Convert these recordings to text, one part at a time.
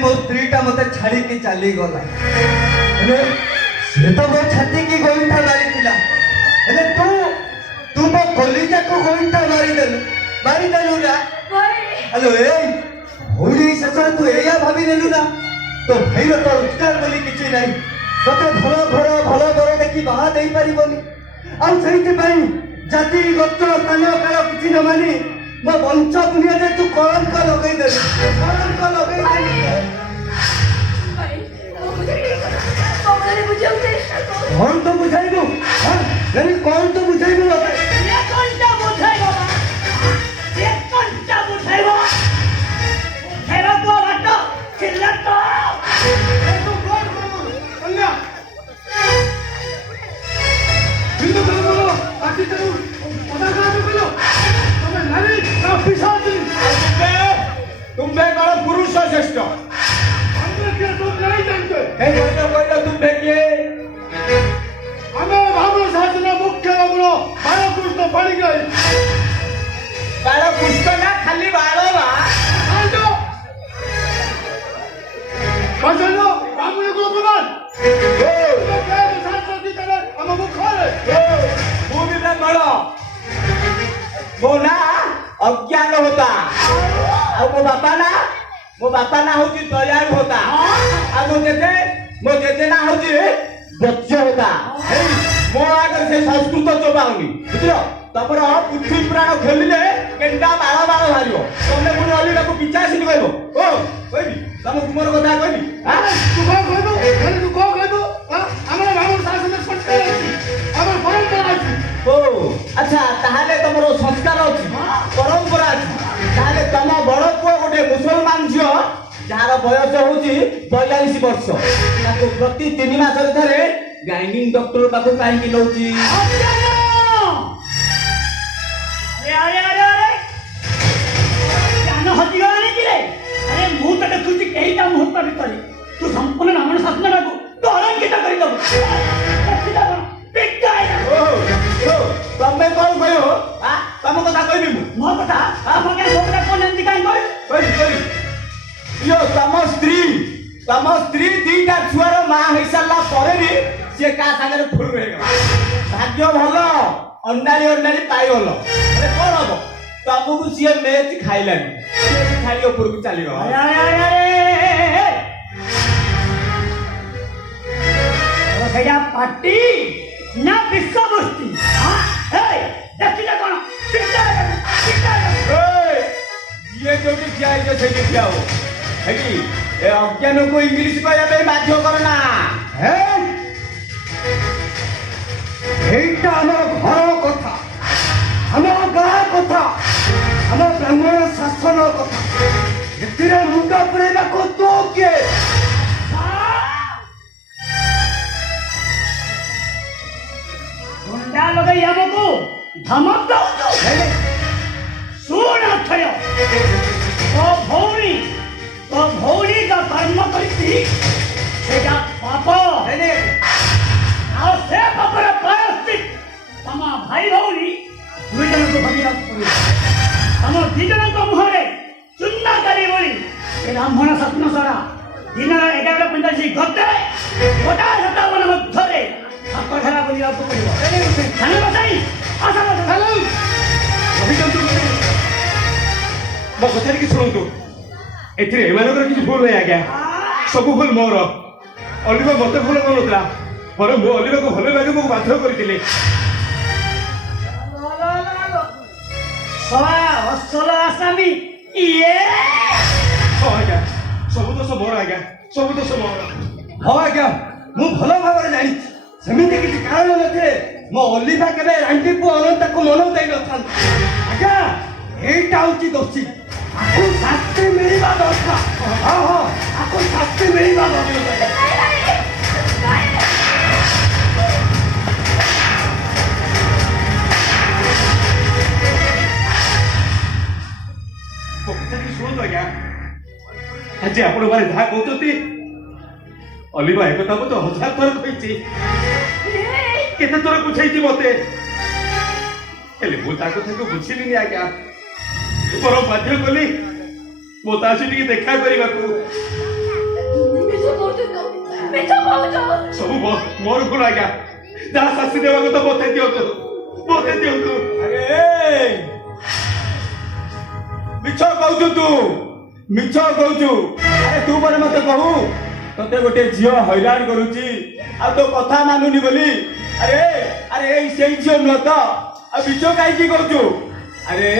मो स्त्रीटा मत छाड़ी के चली गला से तो मो छाती की गोइठा मारी थिला तू तू मो कलिजा को गोइठा मारी देलु ना हेलो ए होडी ससुर तू एया भाबी देलु ना तो भाई तो रोजगार बोली किछि नाही तते भलो घर देखि बाहा देई परिबोनी आ सहित भाई जाति गोत्र स्थान काल किछि न मानी मो वंश दुनिया दे तू कलंक लगई दे कौन तो बुझाइबू कौन तो बुझाइबू तुम पुरुष श्रेष्ठ तुम हमें भाव शासन मुख्य बालकृष्ण पड़ गए बालकृष्ण ना खाली बाल मो ना अज्ञान होता मो बापा ना होती दयालु होता मो जेजे ना होती बच्चे होता मो आगे से संस्कृत चोपाऊनी बुझल तपर पृथ्वी पुराण खेलिले केंटा बाल बाहर तुमने पुणी अलिटा को पिचासी कहबो ओ कहबी तुम तुमर कथा कहबी तू कौन कहबो हमर भाव शासन संस्कार अछि हमर परंपरा अछि ओ अच्छा ताहाले तमरो संस्कार अछि परंपरा अछि ताहाले तम बड़ पुओ गोटे मुसलमान झियो जार बयस होची 42 वर्ष ताको प्रति 3 मास थरे गाइनिंग डॉक्टर पाखो काई कि नउची अरे जानो हजी गने कि रे अरे मु त देखुची केईटा मुहूर्त भीतर तू संपूर्ण ब्राह्मण शासन लागू तो अलंकित करि दब तमे कौन कहो तम कथा कहबी मो कथा आप के सोकरा कोन एंती काई कहि यो तम स्त्री दीटा छुआर मां हे साला परे भी से का सागर फुल रहे भाग्य भलो अंडारी पाइगल अरे कोन हबो तमको सिए मैच खाइलानी खाली ऊपर को चली गयो अरे भैया पार्टी ना विश्ववस्ती हां ए देखि जा कोन पिटा ए ये जो भी जाए जो से जाओ हेगी ए अज्ञान को इंग्लिश कहया पे बाध्य करना है एटा हमर घर कथा हमर गाँ कथा हमर ब्राह्मण शासन कथा एतिरे मुंडा परेला को तो के मुंडा लगई हमको धमक दो सुन अथय तो भौरी का कर्म करती सेटा पाप हेने आ से पापर प्रायश्चित तमा भाई भौरी दुई जन को भगिरा पड़ी तम दी जन को मुहरे चुन्ना करी बोली ए ब्राह्मण सत्न सरा दिन 11:45 गते गोटा सतावन मध्यरे साप खेला बोलिया को पड़िबो खाने बसाई आसा हेलो अभिजंतु मो कथा की सुनतु एथिरे एमानकर किछ भूल नै आज्ञा सब भूल मोर अलिबा मते भूल कोनतला पर मो अलिबा को भले लागे मो बाध्य करितिले ଅସଲ ଆସାମୀ ଇଏ ହଁ ଆଜ୍ଞା ସବୁ ଦୋଷ ମୋର ଆଜ୍ଞା ସବୁ ଦୋଷ ମୋର ହଁ ଆଜ୍ଞା ମୁଁ ଭଲ ଭାବରେ ଜାଣିଛି ସେମିତି କିଛି କାରଣ ନଥିଲେ ମୋ ଅଲିଭା କେବେ ରାଣ୍ଡି ପୁଅ ଅନନ୍ତକୁ ମନ ଦେଇନଥାନ୍ତି ଆଜ୍ଞା ଏଇଟା ହଉଛି ଦୋଷୀ ଆକୁ ଶାସ୍ତି ମିଳିବା ଦରକାର ହଁ ହଁ ଆକୁ ଶାସ୍ତି ମିଳିବା ଦରକାର ଶୁଣନ୍ତୁ ଆଜ୍ଞା ଆଜି ଆପଣ ମାନେ ଯାହା କହୁଛନ୍ତି ଅଲିଭା ଏକଥା ମତେ 1000 ଥର କହିଛି କେତେ ଥର ବୁଝେଇଛି ମତେ ହେଲେ ମୁଁ ତା କଥାକୁ ବୁଝିଲିନି ଆଜ୍ଞା ମୋର ବାଧ୍ୟ କଲି ମୁଁ ତା ସହିତ ଟିକେ ଦେଖା କରିବାକୁ ସବୁ ମୋର ଭୁଲ ଆଜ୍ଞା ଯାହା ଶାସ୍ତି ଦେବା କଥା ମତେ ଦିଅନ୍ତୁ ମିଛ କହୁଛୁ ତୁ ମିଛ କହୁଛୁ ଆରେ ତୁ ପରେ ମତେ କହୁ ତତେ ଗୋଟେ ଝିଅ ହଇରାଣ କରୁଛି ଆଉ ତୋ କଥା ମାନୁନି ବୋଲି ଆରେ ଆରେ ଏଇ ସେଇ ଝିଅ ନୁହ ତ ଆଉ ମିଛ କାହିଁକି କହୁଛୁ ଆରେ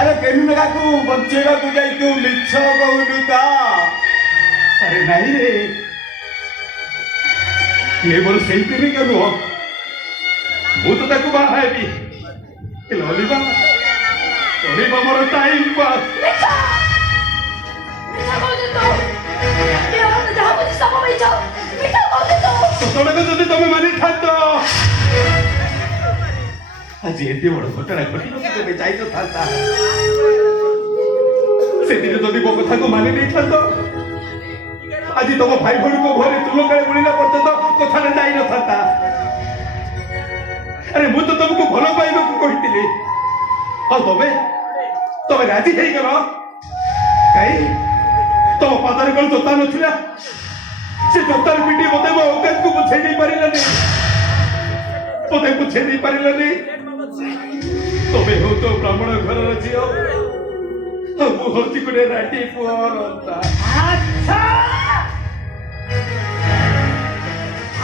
ଆରେ ପ୍ରେମିକାକୁ ବଞ୍ଚେଇବାକୁ ଯାଇ ତୁ ମିଛ କହୁନୁ ତ ଆରେ ନାଇଁ ରେ ଇଏ ମୋର ସେଇ ପ୍ରେମିକା ନୁହଁ ମୁଁ ତ ତାକୁ ବାହା ହେବି ହେଲେ ଅଲିଭା ମୋର ଟାଇମ ପାସ୍ ସତଟାକୁ ଯଦି ତମେ ମାନିଥାନ୍ତ ଆଜି ଏତେ ବଡ ଘଟଣା ଘଟିବାକୁ ତମେ ଯାଇନଥାନ୍ତା ସେଦିନ ଯଦି ମୋ କଥାକୁ ମାନି ନେଇଥାନ୍ତ ଆଜି ତମ ଭାଇ ଭଉଣୀଙ୍କ ଘରେ ତୁଲକାଳେ ବୁଣିଲା ପର୍ଯ୍ୟନ୍ତ କଥାଟା ଯାଇନଥାନ୍ତା ଆରେ ମୁଁ ତ ତମକୁ ଭଲ ପାଇବାକୁ କହିଥିଲି ଆଉ ତମେ ରାଜି ହେଇଗଲ କାହିଁ ତମ ପାଦରେ କଣ ଜୋତା ନଥିଲା ସେ ଜୋତାର ପିଟି ମତେ ମୋ ଔକାତକୁ ବୁଝେଇ ଦେଇ ପାରିଲାନି ତମେ ହଉଛ ବ୍ରାହ୍ମଣ ଘରର ଝିଅ ମୁଁ ହଉଛି ଗୋଟେ ରାଣ୍ଡି ପୁଅ ରନ୍ତା আচ্ছা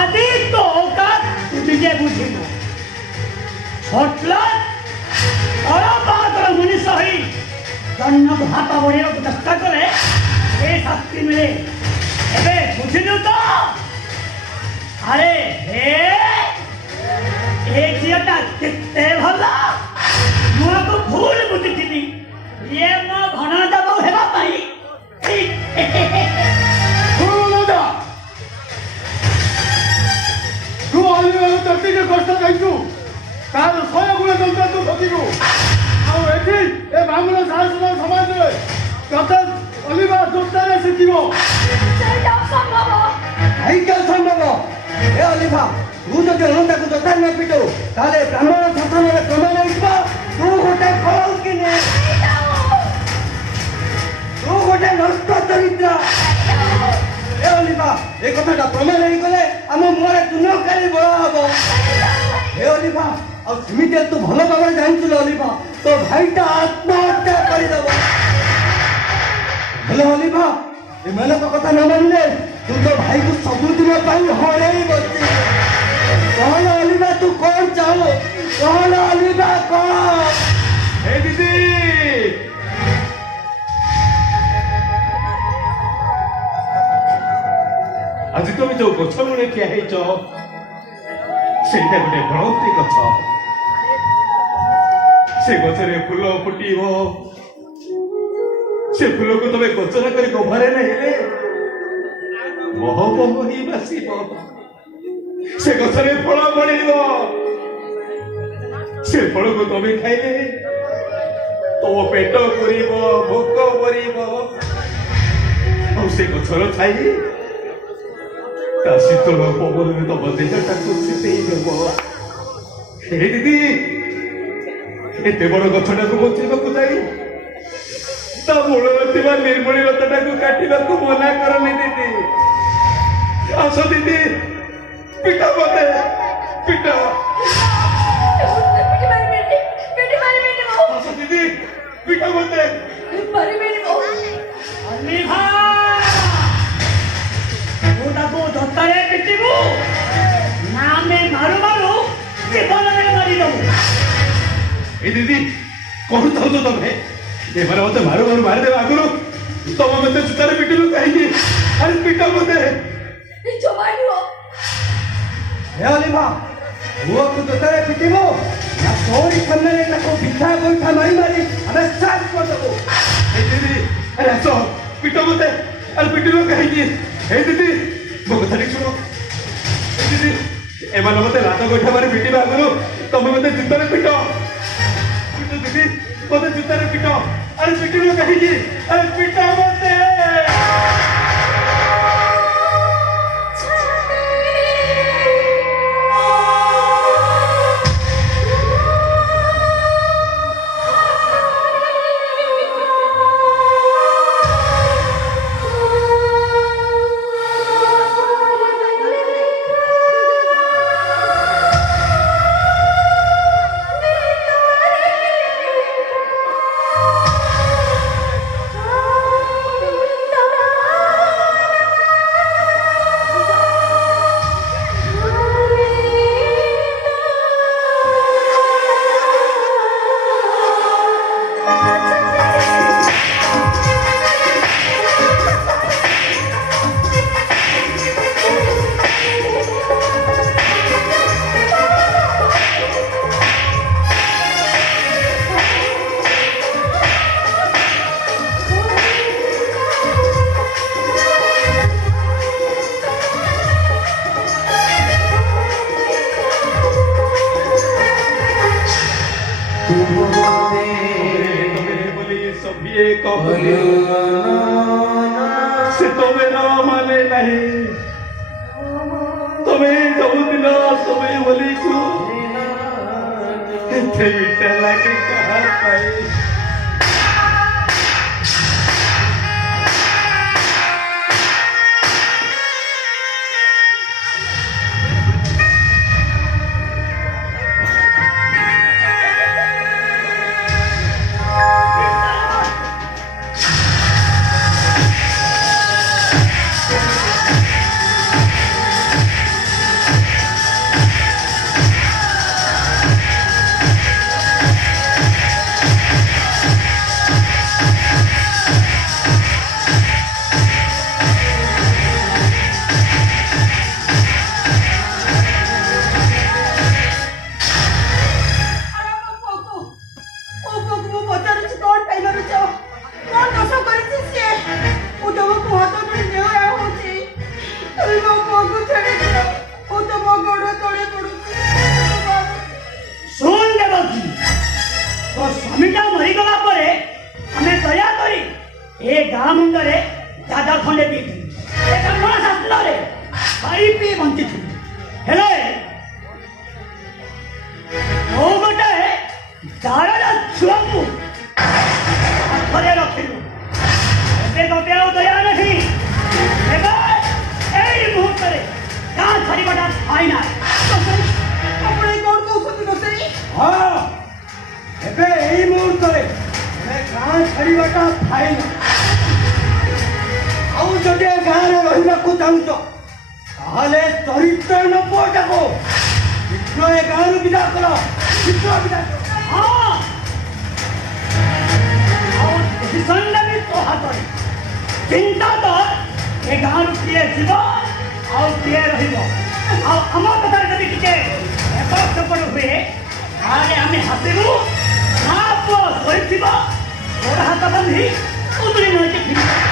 আদি তো औकात तुझे बुझिनु छोटला बड़ा बादर मनुष्य हई जन्म भात बढिବାକୁ ଚେଷ୍ଟା କଲେ ଏ ଶାସ୍ତି ମିଳେ ଏବେ ବୁଝିଲୁ ତ ଆରେ ଏ ଝିଅଟା କେତେ ଭଲ ମୁଁ ଆକୁ ଭୁଲ ବୁଝିଥିଲି ଇଏ ମୋ ଭଣଜା ବୋହୂ ହେବା ପାଇଁ ତୁ ଅଲିଭାକୁ ତଟିରେ କଷ୍ଟ ଦେଇଛୁ ତାର 100 ଗୁଣ ଟଙ୍କା ତୁ ଭୋଗିବୁ ଆଉ ଏଠି ଏ ବ୍ରାହ୍ମଣ ଶାସନ ସମାଜରେ ତତେ ଅଲିଭା ଜୋତାରେ ଶିଖିବ କାହିଁକି ଅସମ୍ଭବ ଏ ଅଲିଭା ତୁ ଯଦି ଅନନ୍ତକୁ ଜୋତାରେ ନ ପିଟୁ ତାହେଲେ ବ୍ରାହ୍ମଣ ଶାସନରେ ପ୍ରମାଣ ହେଇଯିବ ତୁ ଗୋଟେ କଳଙ୍କିନି ତୁ ଗୋଟେ ନଷ୍ଟ ଚରିତ୍ର ଏ ଅଲିଭା ଏ କଥାଟା ପ୍ରମାଣ ହେଇଗଲେ ଆମ ମୁହଁରେ ଚୂନକାରୀ ବଳ ହବ ଏ ଅଲିଭା ଆଉ ସେମିତି ତୁ ଭଲ ଭାବରେ ଜାଣିଛୁ ଅଲିଭା ତୋ ଭାଇଟା ଆତ୍ମହତ୍ୟା କରିଦେବ ହେଲେ ଅଲିଭା ଏମାନଙ୍କ କଥା ନ ମାନିଲେ ତୁ ତୋ ଭାଇକୁ ସବୁଦିନ ପାଇଁ ହରେଇ ବସି କହଲ ଅଲିଭା ତୁ କଣ ଚାହୁ କହଲ ଅଲିଭା କଣ ଏ ଦିଦି ଆଜି ତମେ ଯୋଉ ଗଛ ମୂଳେ ଠିଆ ହେଇଛ ସେଇଟା ଗୋଟେ ବଳନ୍ତି ଗଛ ସେ ଗଛରେ ଫୁଲ ଫୁଟିବ ସେ ଫୁଲକୁ ତମେ ଗଛରା କରି ଗଭାରେ ନେଲେ ମହ ମହ ହେଇ ବାସିବ ସେ ଗଛରେ ଫଳ ପଡିବ ସେ ଫଳକୁ ତମେ ଖାଇଲେ ତମ ପେଟ ପୁରିବ ଭୋକ ମରିବ ଆଉ ସେ ଗଛର ଛାଇ ତା ଶୀତଳ ପବନରେ ତମ ଦେହଟାକୁ ଶୀତେଇ ଦେବ ହେ ଦିଦି ଏତେ ବଡ ଗଛଟାକୁ ବଞ୍ଚେଇବାକୁ ଯାଇ ତା ମୂଳରେ ଥିବା ନିର୍ମଳୀ ଲତାଟାକୁ କାଟିବାକୁ ମନା କରନି ଦିଦି ଆସ ଦିଦି ପିଟ ମତେ ପିଟ ଆସ ଦିଦି ପିଟ ମତେ ତାକୁ ଧତାରେ ପିଟିବୁ ନା ଆମେ ମାରୁ ମାରୁ ଜୀବନରେ ମାରିଦବୁ ଏ ଦିଦି कौन था तो तमे ये मारे मते मारो मारो मार दे आगुरो तम मते सुतारे पिटिलो कहीं अरे पिटा मते हे अलिभा वो को तो तेरे पिटिबो या तोरी सामने ताको बिठा गोइठा मारी मारी हमें साथ कर देबो ए दीदी अरे आसो पिटा मते अरे पिटिलो कहीं ए दीदी मो कथा ठीक सुनो ए दीदी ए मान मते लात गोठा मारे पिटिबा आगुरो तमे मते जुतारे पिटो पिटो दीदी मते जुतारे पिटो अरे पिटिलो कहीं अरे पिटा मते से तुम्हें ना माने नहीं तुम्हें जब दिला तुम्हें बोली को इतने मिट्टे लाके कहा पाए चिंता कर ए गाँव किए जीव आउ किए रहिबो आउ हम कथा जदि टिके एपट सेपट हुए ताले आमे हसिबु आप सोइथिबो गोड़ हाथ बंधी उबली नय के